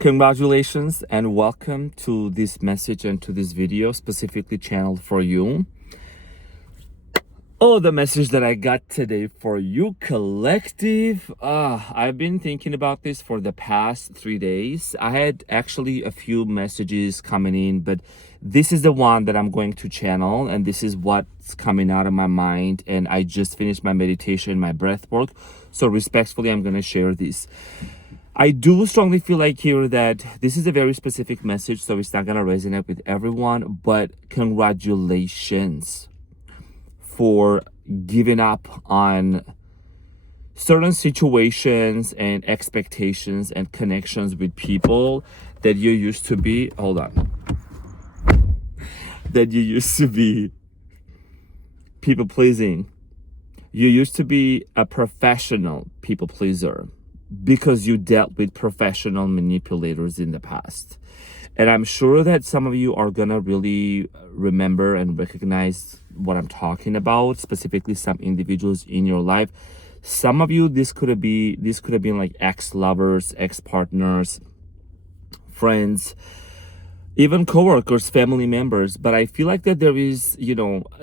Congratulations and welcome to this message and to this video specifically channeled for you. Oh, the message that I got today for you, collective. I've been thinking about this for the past 3 days. I had actually a few messages coming in, but this is the one that I'm going to channel, and this is what's coming out of my mind. And I just finished my meditation, my breath work. So respectfully, I'm going to share this. I do strongly feel like here that this is a very specific message, so it's not going to resonate with everyone, but congratulations for giving up on certain situations and expectations and connections with people that you used to be, that you used to be people pleasing. You used to be a professional people pleaser because you dealt with professional manipulators in the past. And I'm sure that some of you are gonna really remember and recognize what I'm talking about, specifically some individuals in your life. Some of you, this could have been like ex-lovers, ex-partners, friends, even coworkers, family members. But I feel like that there is,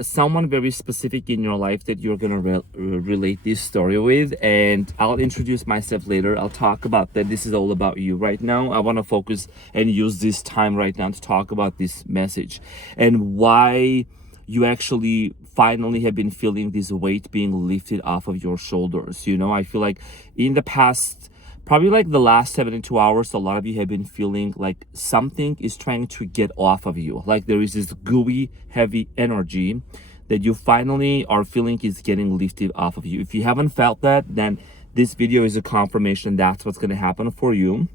someone very specific in your life that you're gonna relate this story with. And I'll introduce myself later. I'll talk about that. This is all about you right now. I want to focus and use this time right now to talk about this message and why you actually finally have been feeling this weight being lifted off of your shoulders. I feel like in the past, probably like the last 72 hours, a lot of you have been feeling like something is trying to get off of you. Like there is this gooey, heavy energy that you finally are feeling is getting lifted off of you. If you haven't felt that, then this video is a confirmation that's what's going to happen for you.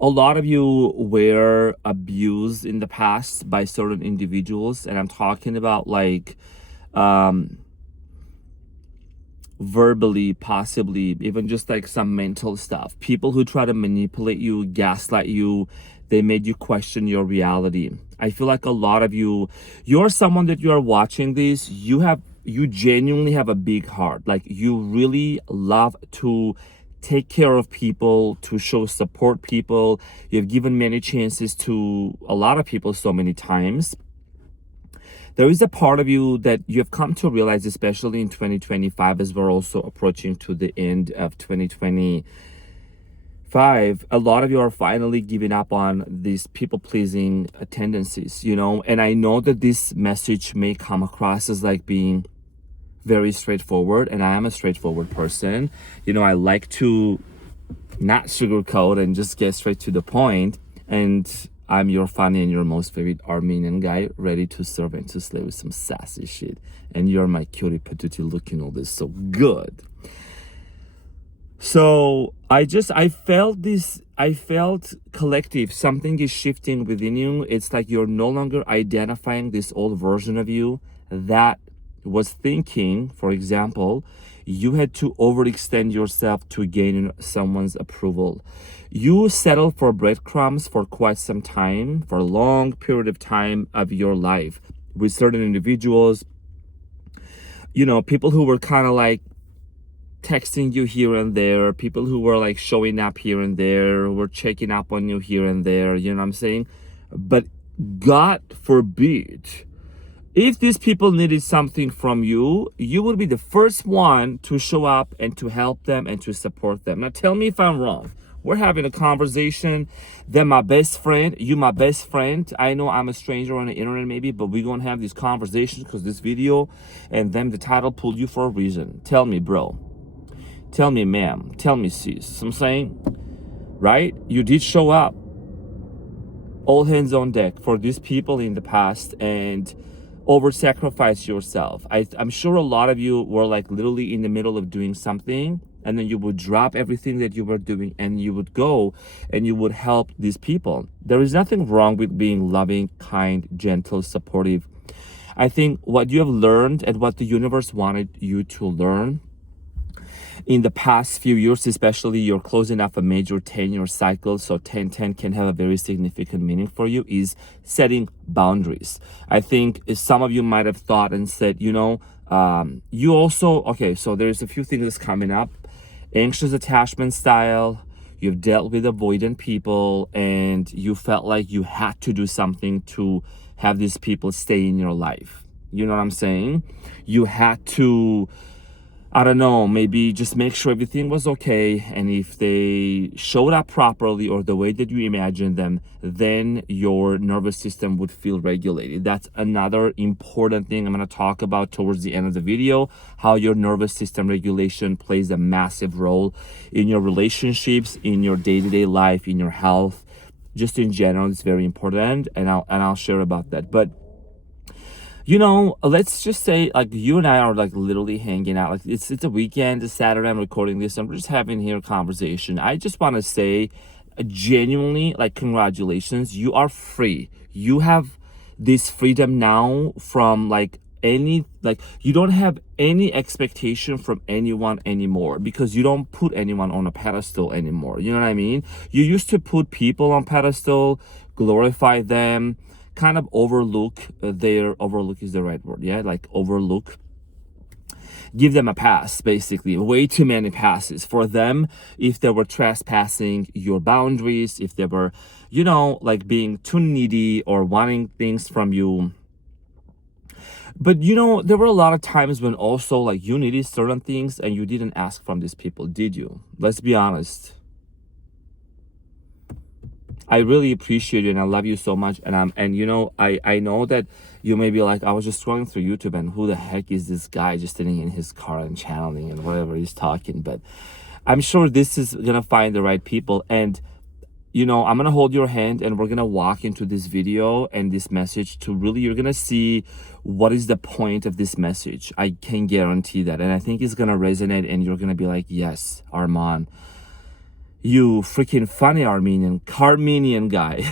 A lot of you were abused in the past by certain individuals, and I'm talking about like verbally, possibly even just like some mental stuff. People who try to manipulate you, gaslight you, they made you question your reality. I feel like a lot of you're someone that you are watching this, you genuinely have a big heart. Like you really love to take care of people, to show support people. You've given many chances to a lot of people so many times. There is a part of you that you have come to realize, especially in 2025, as we're also approaching to the end of 2025, a lot of you are finally giving up on these people-pleasing tendencies, and I know that this message may come across as like being very straightforward, and I am a straightforward person. I like to not sugarcoat and just get straight to the point, and I'm your funny and your most favorite Armenian guy, ready to serve and to slay with some sassy shit. And you're my cutie patootie looking all this so good. So I felt collective, something is shifting within you. It's like you're no longer identifying this old version of you that was thinking, for example, you had to overextend yourself to gain someone's approval. You settled for breadcrumbs for quite some time, for a long period of time of your life with certain individuals, people who were kind of like texting you here and there, people who were like showing up here and there, were checking up on you here and there, you know what I'm saying? But God forbid, if these people needed something from you, you would be the first one to show up and to help them and to support them. Now tell me if I'm wrong. We're having a conversation. They're my best friend. You my best friend. I know I'm a stranger on the internet maybe, but we're going to have these conversations because this video and then the title pulled you for a reason. Tell me, bro. Tell me, ma'am. Tell me, sis. I'm saying, right? You did show up. All hands on deck for these people in the past and over-sacrifice yourself. I'm sure a lot of you were like literally in the middle of doing something, and then you would drop everything that you were doing and you would go and you would help these people. There is nothing wrong with being loving, kind, gentle, supportive. I think what you have learned and what the universe wanted you to learn in the past few years, especially you're closing off a major 10-year cycle, so 10-10 can have a very significant meaning for you, is setting boundaries. I think some of you might have thought and said, you also, okay, so there's a few things that's coming up. Anxious attachment style, you've dealt with avoidant people, and you felt like you had to do something to have these people stay in your life. You know what I'm saying? You had to, I don't know, maybe just make sure everything was okay. And if they showed up properly or the way that you imagined them, then your nervous system would feel regulated. That's another important thing I'm going to talk about towards the end of the video, how your nervous system regulation plays a massive role in your relationships, in your day-to-day life, in your health. Just in general, it's very important, and I'll share about that. But you know, let's just say like you and I are like literally hanging out. Like it's a weekend, it's Saturday, I'm recording this, and we're just having here a conversation. I just want to say genuinely, like, congratulations. You are free. You have this freedom now from like any, like, you don't have any expectation from anyone anymore, because you don't put anyone on a pedestal anymore. You know what I mean? You used to put people on pedestal, glorify them, kind of overlook overlook is the right word, yeah, like overlook, give them a pass, basically, way too many passes for them if they were trespassing your boundaries, if they were, you know, like being too needy or wanting things from you. But you know, there were a lot of times when also like you needed certain things and you didn't ask from these people, did you? Let's be honest. I really appreciate you and I love you so much. And you know, I know that you may be like, I was just scrolling through YouTube and who the heck is this guy just sitting in his car and channeling and whatever he's talking. But I'm sure this is gonna find the right people. And you know, I'm gonna hold your hand and we're gonna walk into this video and this message to really, you're gonna see what is the point of this message. I can guarantee that. And I think it's gonna resonate and you're gonna be like, yes, Arman, you freaking funny Carmenian guy.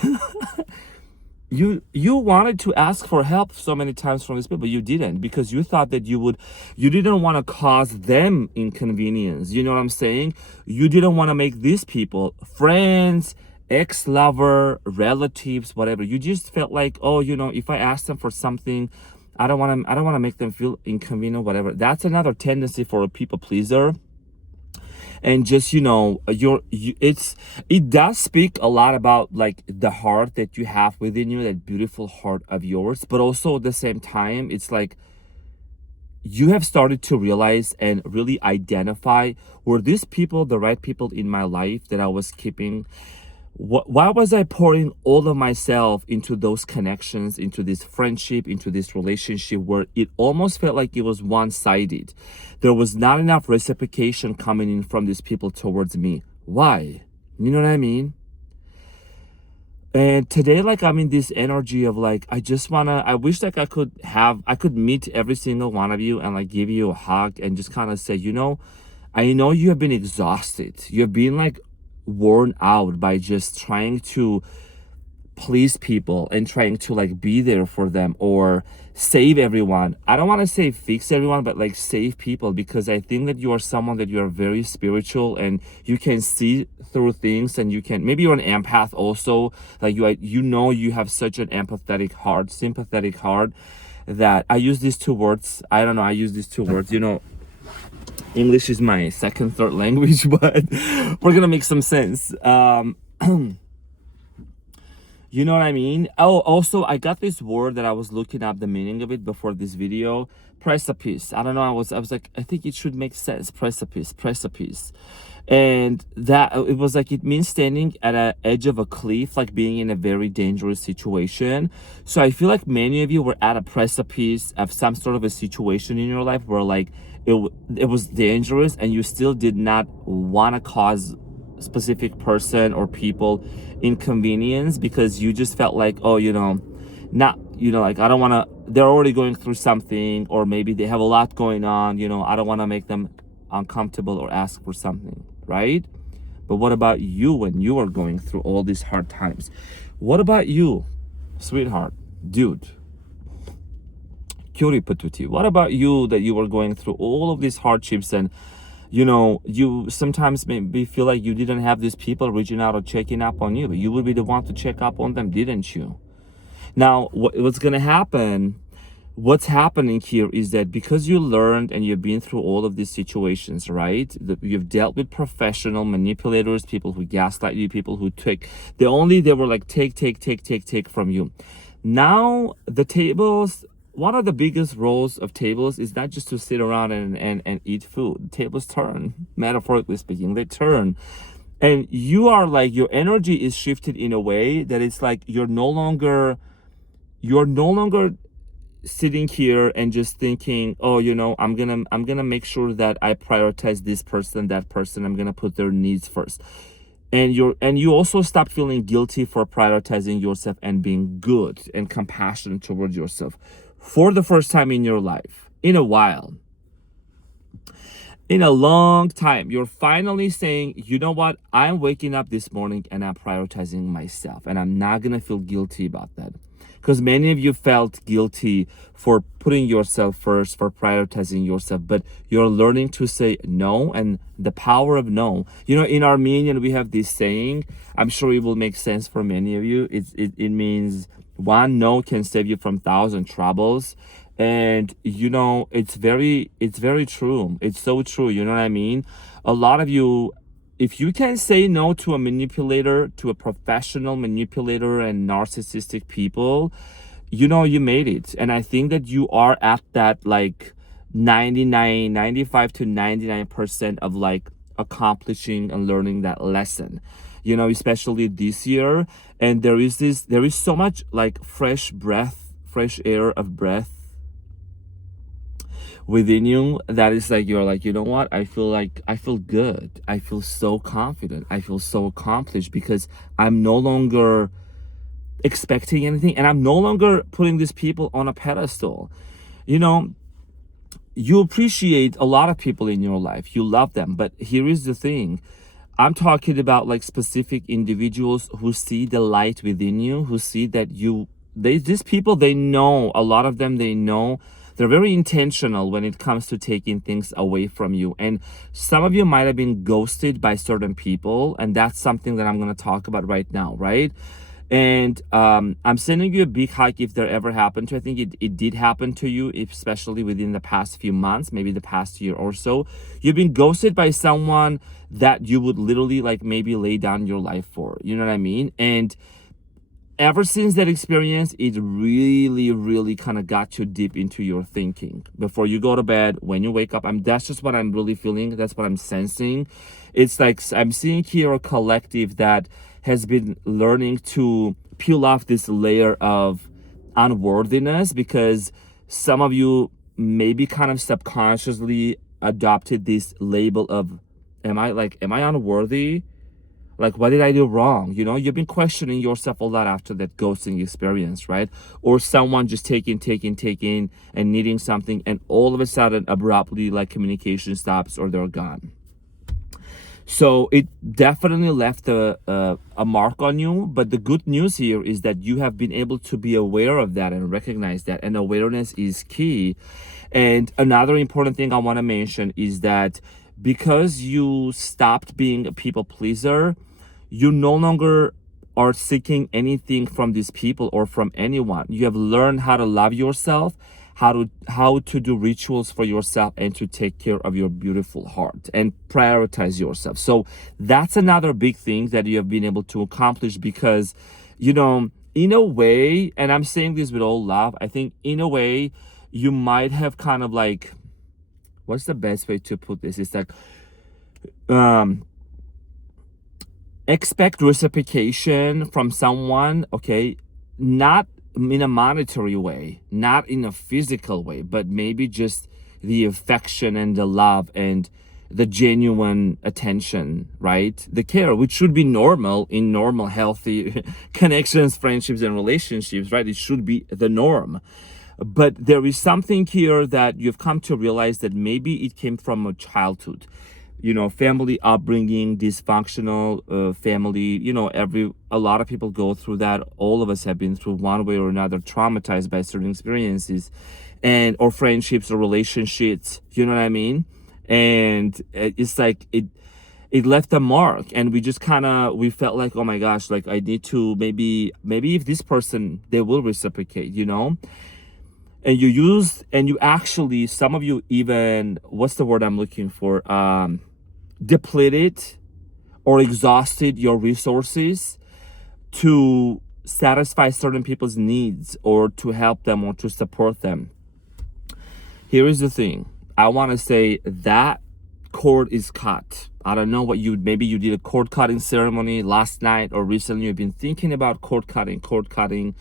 You wanted to ask for help so many times from these people, but you didn't, because you thought that you didn't want to cause them inconvenience. You know what I'm saying? You didn't want to make these people, friends, ex-lover, relatives, whatever. You just felt like, oh, you know, if I ask them for something, I don't want to make them feel inconvenient, whatever. That's another tendency for a people pleaser. And just, you know, it does speak a lot about like the heart that you have within you, that beautiful heart of yours. But also at the same time, it's like you have started to realize and really identify, were these people the right people in my life that I was keeping? Why was I pouring all of myself into those connections, into this friendship, into this relationship where it almost felt like it was one-sided? There was not enough reciprocation coming in from these people towards me. Why? You know what I mean? And today, like, I'm in this energy of like, I wish like I could meet every single one of you and like give you a hug and just kind of say, you know, I know you have been exhausted. You have been like worn out by just trying to please people and trying to like be there for them or save everyone. I don't want to say fix everyone, but like save people, because I think that you are someone that you are very spiritual and you can see through things, and you can, maybe you're an empath also, like you know, you have such an empathetic heart, sympathetic heart, that I use these two words. You know, English is my second, third language, but we're gonna make some sense. You know what I mean? Oh, also, I got this word that I was looking up the meaning of it before this video. Precipice. I don't know. I was like, I think it should make sense. Precipice. And that, it was like, it means standing at an edge of a cliff, like being in a very dangerous situation. So I feel like many of you were at a precipice of some sort of a situation in your life where like it was dangerous and you still did not want to cause specific person or people inconvenience, because you just felt like, oh, you know, not, you know, like I don't want to, they're already going through something, or maybe they have a lot going on, you know, I don't want to make them uncomfortable or ask for something, right? But what about you when you are going through all these hard times? What about you, sweetheart, dude, cutie patootie? What about you that you were going through all of these hardships, and you know, you sometimes maybe feel like you didn't have these people reaching out or checking up on you, but you would be the one to check up on them, didn't you? Now, what's going to happen what's happening here is that because you learned and you've been through all of these situations, right? You've dealt with professional manipulators, people who gaslight you, people who they were like take from you. Now the tables, one of the biggest roles of tables is not just to sit around and eat food. Tables turn, metaphorically speaking, they turn. And you are like, your energy is shifted in a way that it's like you're no longer sitting here and just thinking, oh, I'm gonna make sure that I prioritize this person, that person, I'm gonna put their needs first. And you also stop feeling guilty for prioritizing yourself and being good and compassionate towards yourself for the first time in your life, in a while, in a long time. You're finally saying, you know what, I'm waking up this morning and I'm prioritizing myself, and I'm not gonna feel guilty about that. Because many of you felt guilty for putting yourself first, for prioritizing yourself, but you're learning to say no, and the power of no. In Armenian, we have this saying, I'm sure it will make sense for many of you. It means one no can save you from 1,000 troubles. And it's very true. It's so true. You know what I mean? A lot of you, if you can say no to a manipulator, to a professional manipulator and narcissistic people, you made it. And I think that you are at that like 95 to 99% of like accomplishing and learning that lesson, especially this year. And there is so much like fresh air of breath within you that is like, you're like, you know what, I feel good, I feel so confident, I feel so accomplished, because I'm no longer expecting anything, and I'm no longer putting these people on a pedestal. You appreciate a lot of people in your life, you love them, but here is the thing, I'm talking about like specific individuals who see the light within you, who see that these people, they know, a lot of them, they know. They're very intentional when it comes to taking things away from you. And some of you might have been ghosted by certain people, and that's something that I'm going to talk about right now, right? And I'm sending you a big hug if there ever happened to. I think it did happen to you, especially within the past few months, maybe the past year or so. You've been ghosted by someone that you would literally like maybe lay down your life for. You know what I mean? And ever since that experience, it really, really kind of got you deep into your thinking. Before you go to bed, when you wake up, that's just what I'm really feeling. That's what I'm sensing. It's like I'm seeing here a collective that has been learning to peel off this layer of unworthiness, because some of you maybe kind of subconsciously adopted this label of, am I unworthy? Like, what did I do wrong? You've been questioning yourself a lot after that ghosting experience, right? Or someone just taking and needing something, and all of a sudden abruptly like communication stops or they're gone. So it definitely left a mark on you. But the good news here is that you have been able to be aware of that and recognize that, and awareness is key. And another important thing I want to mention is that because you stopped being a people pleaser, you no longer are seeking anything from these people or from anyone. You have learned how to love yourself, how to do rituals for yourself, and to take care of your beautiful heart and prioritize yourself. So that's another big thing that you have been able to accomplish, because in a way, and I'm saying this with all love, I think in a way you might have kind of like, what's the best way to put this? It's like expect reciprocation from someone, okay, not in a monetary way, not in a physical way, but maybe just the affection and the love and the genuine attention, right? The care, which should be normal in normal, healthy connections, friendships, and relationships, right? It should be the norm. But there is something here that you've come to realize that maybe it came from a childhood, family upbringing, dysfunctional family. A lot of people go through that. All of us have been through one way or another, traumatized by certain experiences, or friendships or relationships. You know what I mean? And it's like it left a mark, and we felt like, oh my gosh, like I need to maybe if this person, they will reciprocate, and you use, and you actually, some of you even, what's the word I'm looking for, depleted or exhausted your resources to satisfy certain people's needs or to help them or to support them. Here is the thing. I want to say that cord is cut. I don't know what you, maybe you did a cord cutting ceremony last night or recently you've been thinking about cord cutting, cutting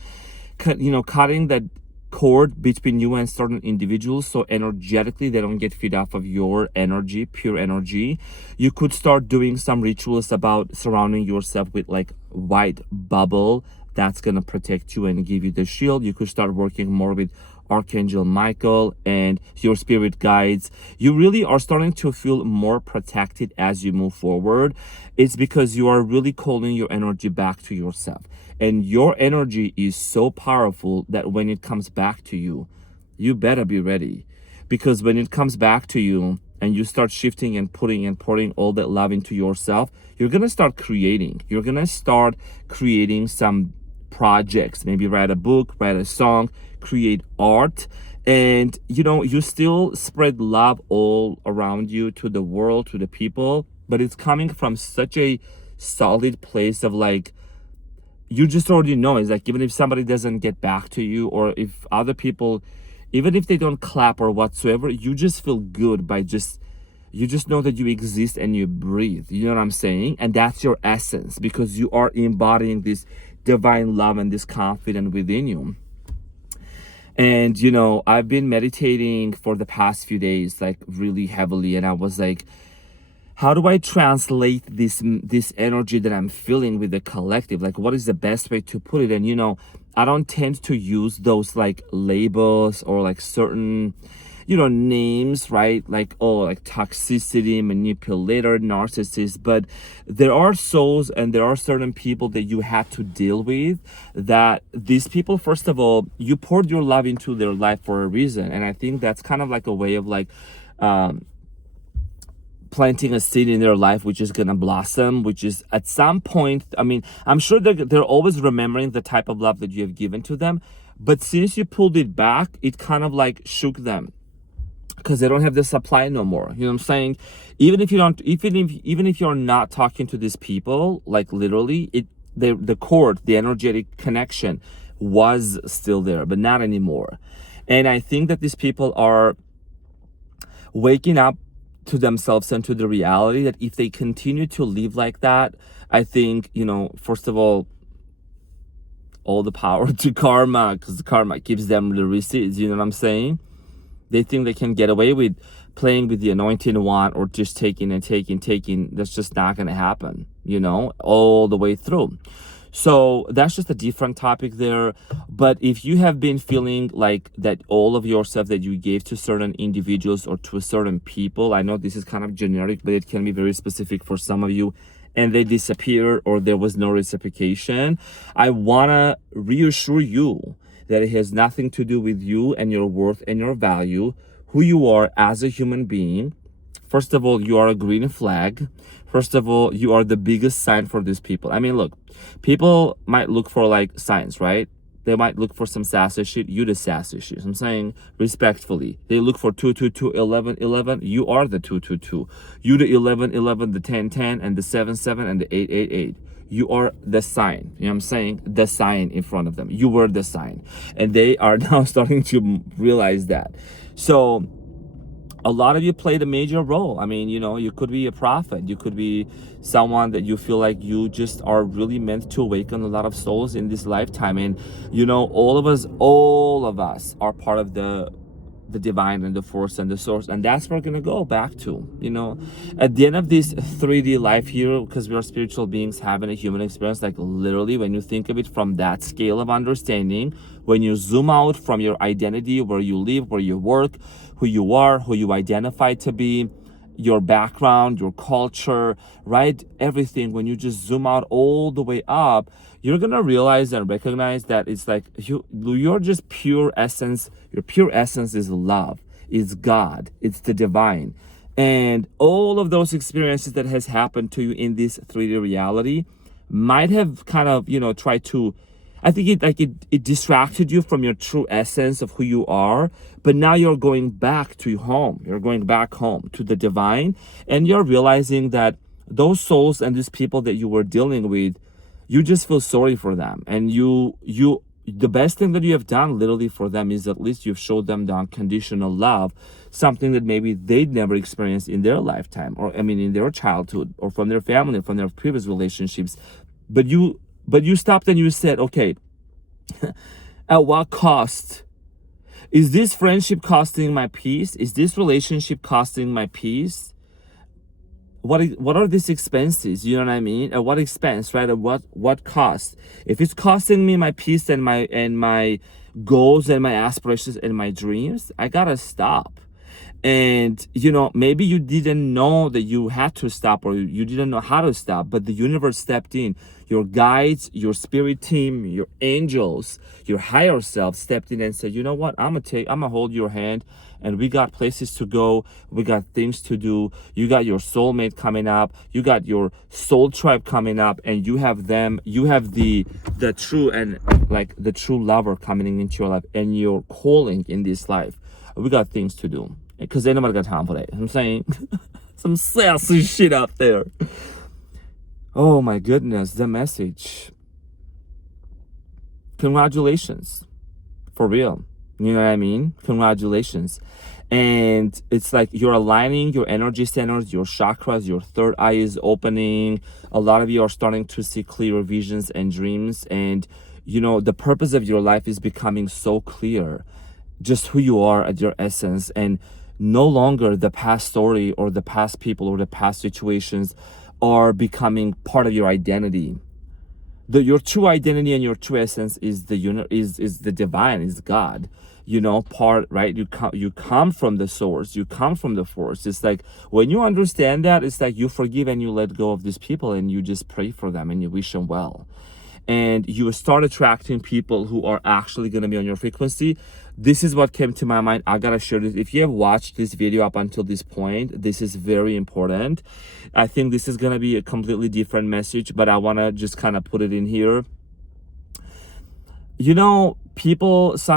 that cord between you and certain individuals, so energetically they don't get fed off of your energy, pure energy. You could start doing some rituals about surrounding yourself with like white bubble that's gonna protect you and give you the shield. You could start working more with Archangel Michael and your spirit guides. You really are starting to feel more protected as you move forward. It's because you are really calling your energy back to yourself. And your energy is so powerful that when it comes back to you, you better be ready. Because when it comes back to you and you start shifting and putting and pouring all that love into yourself, you're going to start creating. You're going to start creating some projects, maybe write a book, write a song, create art, and you still spread love all around you to the world, to the people, but it's coming from such a solid place of like, you just already know. It's like, even if somebody doesn't get back to you, or if other people, even if they don't clap or whatsoever, you just feel good by you just know that you exist and you breathe. You know what I'm saying? And that's your essence, because you are embodying this divine love and this confidence within you. And I've been meditating for the past few days, like really heavily, and I was like, how do I translate this energy that I'm feeling with the collective? Like, what is the best way to put it? And I don't tend to use those like labels or like certain names, right? Like, oh, like toxicity, manipulator, narcissist. But there are souls and there are certain people that you had to deal with, that these people, first of all, you poured your love into their life for a reason. And I think that's kind of like a way of like planting a seed in their life, which is gonna blossom, which is at some point, I mean, I'm sure they're always remembering the type of love that you have given to them. But since you pulled it back, it kind of like shook them, because they don't have the supply no more. You know what I'm saying? Even if you're not talking to these people, like literally, the cord, the energetic connection was still there, but not anymore. And I think that these people are waking up to themselves and to the reality that if they continue to live like that, I think, first of all the power to karma, because karma gives them the receipts. You know what I'm saying? They think they can get away with playing with the anointing wand or just taking and taking. That's just not going to happen, all the way through. So that's just a different topic there. But if you have been feeling like that all of yourself that you gave to certain individuals or to certain people, I know this is kind of generic, but it can be very specific for some of you, and they disappeared or there was no reciprocation, I want to reassure you that it has nothing to do with you and your worth and your value, who you are as a human being. First of all, you are a green flag. First of all, you are the biggest sign for these people. I mean, look, people might look for like signs, right? They might look for some sassy shit. You the sassy shit. I'm saying respectfully. They look for 222, 11, 11. You are the 222. You the 11, 11, the 10, 10, and the 7, 7, and the 8, 8, 8. You are the sign. You know what I'm saying? The sign in front of them. You were the sign. And they are now starting to realize that. So a lot of you played a major role. I mean, you could be a prophet. You could be someone that you feel like you just are really meant to awaken a lot of souls in this lifetime. And, all of us are part of the divine and the force and the source, and that's where we're gonna go back to. At the end of this 3D life here, because we are spiritual beings having a human experience, like literally when you think of it from that scale of understanding, when you zoom out from your identity, where you live, where you work, who you are, who you identify to be, your background, your culture, right? Everything, when you just zoom out all the way up, you're gonna realize and recognize that it's like you're just pure essence. Your pure essence is love, is God, it's the divine. And all of those experiences that has happened to you in this 3D reality might have kind of, tried to, I think it distracted you from your true essence of who you are. But now you're going back to home. You're going back home to the divine, and you're realizing that those souls and these people that you were dealing with, you just feel sorry for them. And the best thing that you have done literally for them is at least you've showed them the unconditional love, something that maybe they'd never experienced in their lifetime, or I mean in their childhood, or from their family, from their previous relationships. But you stopped and you said, okay, at what cost? Is this friendship costing my peace? Is this relationship costing my peace? What are these expenses? You know what I mean? At what expense, right? At what cost? If it's costing me my peace and my goals and my aspirations and my dreams, I gotta stop. And maybe you didn't know that you had to stop, or you didn't know how to stop, but the universe stepped in. Your guides, your spirit team, your angels, your higher self stepped in and said, you know what, I'm gonna hold your hand, and we got places to go, we got things to do. You got your soulmate coming up, you got your soul tribe coming up, and you have the true and like the true lover coming into your life, and your calling in this life. We got things to do. Because ain't nobody got time for that. I'm saying some sassy shit out there. Oh my goodness, the message. Congratulations. For real. You know what I mean? Congratulations. And it's like you're aligning your energy centers, your chakras, your third eye is opening. A lot of you are starting to see clearer visions and dreams. And the purpose of your life is becoming so clear. Just who you are at your essence, and no longer the past story or the past people or the past situations are becoming part of your identity. Your true identity and your true essence is the divine, is God. Part, right? You come from the source, you come from the force. It's like when you understand that, it's like you forgive and you let go of these people, and you just pray for them and you wish them well. And you start attracting people who are actually going to be on your frequency. This is what came to my mind. I gotta share this. If you have watched this video up until this point, this is very important. I think this is going to be a completely different message, but I want to just kind of put it in here. Some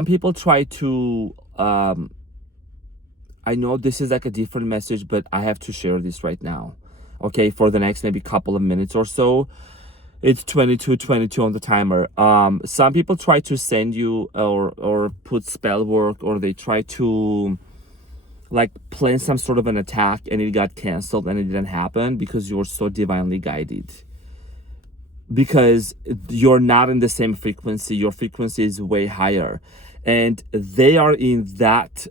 people try to I know this is like a different message, but I have to share this right now, okay, for the next maybe couple of minutes or so. It's 22:22 on the timer. Some people try to send you or put spell work, or they try to like plan some sort of an attack, and it got canceled and it didn't happen because you're so divinely guided. Because you're not in the same frequency. Your frequency is way higher, and they are in that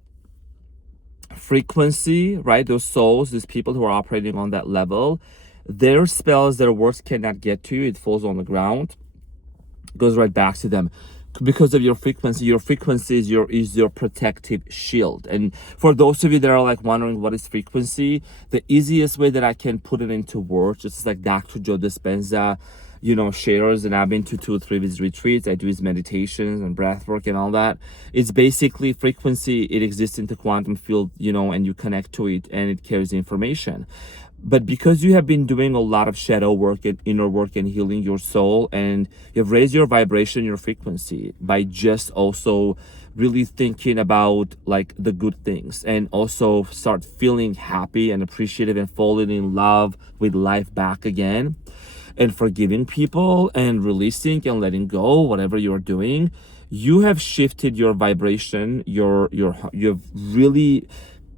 frequency, right? Those souls, these people who are operating on that level, their spells, their words cannot get to you. It falls on the ground, goes right back to them because of your frequency. Your frequency is your protective shield. And for those of you that are like wondering what is frequency, the easiest way that I can put it into words, just like Dr. Joe Dispenza shares, and I've been to 2 or 3 of his retreats. I do his meditations and breath work and all that. It's basically frequency. It exists in the quantum field, and you connect to it, and it carries information. But because you have been doing a lot of shadow work and inner work and healing your soul, and you've raised your vibration, your frequency, by just also really thinking about like the good things, and also start feeling happy and appreciative and falling in love with life back again, and forgiving people and releasing and letting go, whatever you're doing, you have shifted your vibration. You've really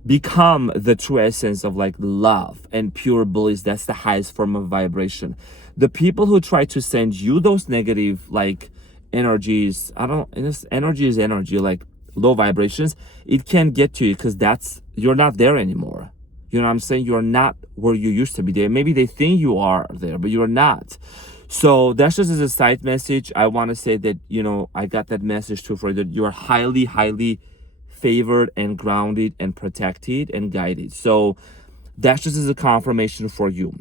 become the true essence of like love and pure bliss. That's the highest form of vibration. The people who try to send you those negative like energies, energy is energy, like low vibrations, it can't get to you because you're not there anymore. You know what I'm saying? You're not where you used to be there. Maybe they think you are there, but you're not. So that's just as a side message. I want to say that, I got that message too, for that you're highly, highly favored and grounded and protected and guided. So that's just as a confirmation for you.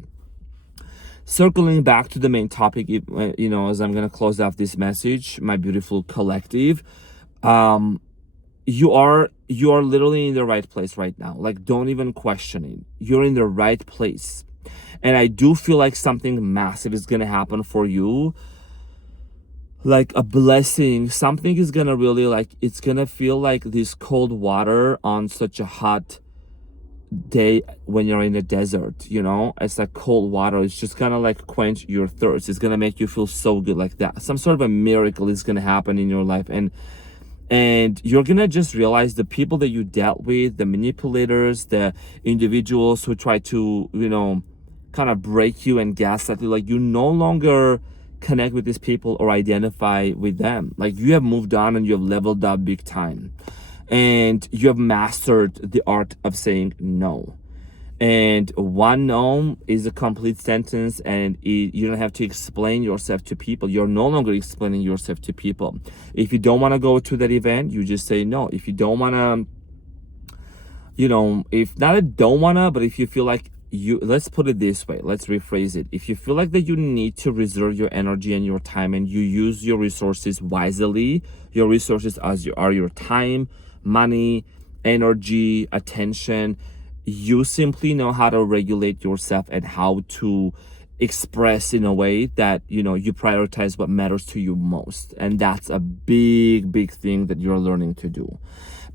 Circling back to the main topic, as I'm going to close off this message, my beautiful collective, you are literally in the right place right now. Like, don't even question it. You're in the right place. And I do feel like something massive is going to happen for you. like a blessing. Something is gonna really like, it's gonna feel like this cold water on such a hot day when you're in the desert, you know. It's like cold water. It's just gonna like quench your thirst. It's gonna make you feel so good, like that. Some sort of a miracle is gonna happen in your life, and you're gonna just realize the people that you dealt with, the manipulators, the individuals who try to, you know, kind of break you and gaslight you, like you no longer connect with these people or identify with them. Like you have moved on and you have leveled up big time, and you have mastered the art of saying no. And one no is a complete sentence, and you don't have to explain yourself to people. You're no longer explaining yourself to people. If you don't want to go to that event, you just say no. If you don't want to, you know, if not a don't want to, but if you feel like let's put it this way, let's rephrase it. If you feel like that you need to reserve your energy and your time, and you use your resources wisely, your resources are your time, money, energy, attention. You simply know how to regulate yourself and how to express in a way that, you know, you prioritize what matters to you most. And that's a big thing that you're learning to do.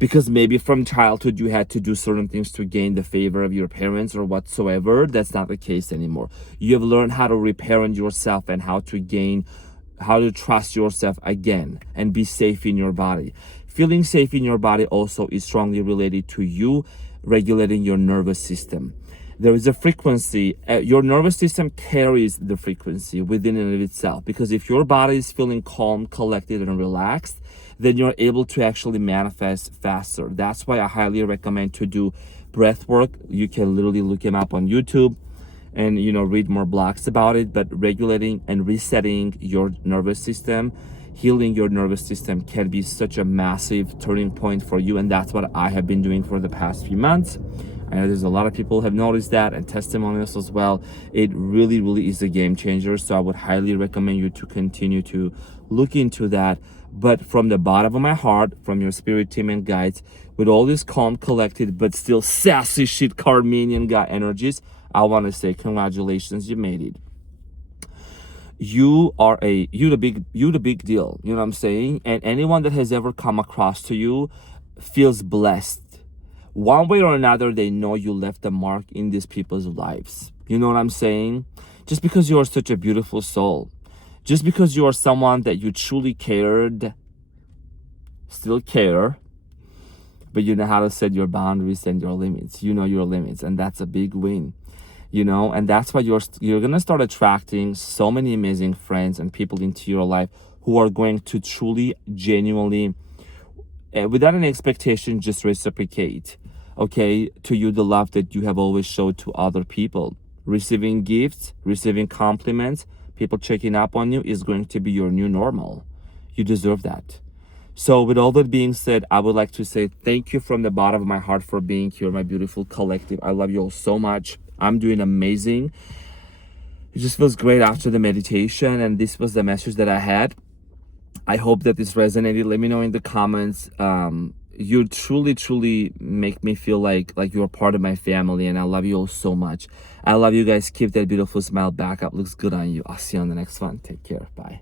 Because maybe from childhood you had to do certain things to gain the favor of your parents or whatsoever. That's not the case anymore. You have learned how to reparent yourself and how to trust yourself again and be safe in your body. Feeling safe in your body also is strongly related to you regulating your nervous system. There is a frequency. Your nervous system carries the frequency within and of itself, because if your body is feeling calm, collected, and relaxed, then you're able to actually manifest faster. That's why I highly recommend to do breath work. You can literally look them up on YouTube and, you know, read more blogs about it. But regulating and resetting your nervous system, healing your nervous system, can be such a massive turning point for you. And that's what I have been doing for the past few months. I know there's a lot of people who have noticed that, and testimonials as well. It really is a game changer. So I would highly recommend you to continue to look into that. But from the bottom of my heart, from your spirit team and guides, with all this calm, collected, but still sassy shit Carmenian guy energies, I want to say congratulations, you made it. You the big deal. You know what I'm saying? And anyone that has ever come across to you feels blessed. One way or another, they know you left a mark in these people's lives. You know what I'm saying? Just because you are such a beautiful soul, just because you are someone that you truly cared, still care, but you know how to set your boundaries and your limits. You know your limits, and that's a big win. You know, and that's why you're gonna start attracting so many amazing friends and people into your life who are going to truly, genuinely, without an expectation, just reciprocate, okay, to you the love that you have always showed to other people. Receiving gifts, receiving compliments, people checking up on you is going to be your new normal. You deserve that. So with all that being said, I would like to say thank you from the bottom of my heart for being here, my beautiful collective. I love you all so much. I'm doing amazing. It just feels great after the meditation, and this was the message that I had. I hope that this resonated. Let me know in the comments. You truly make me feel like you're part of my family, and I love you all so much. I love you guys. Keep that beautiful smile back up. Looks good on you. I'll see you on the next one. Take care. Bye.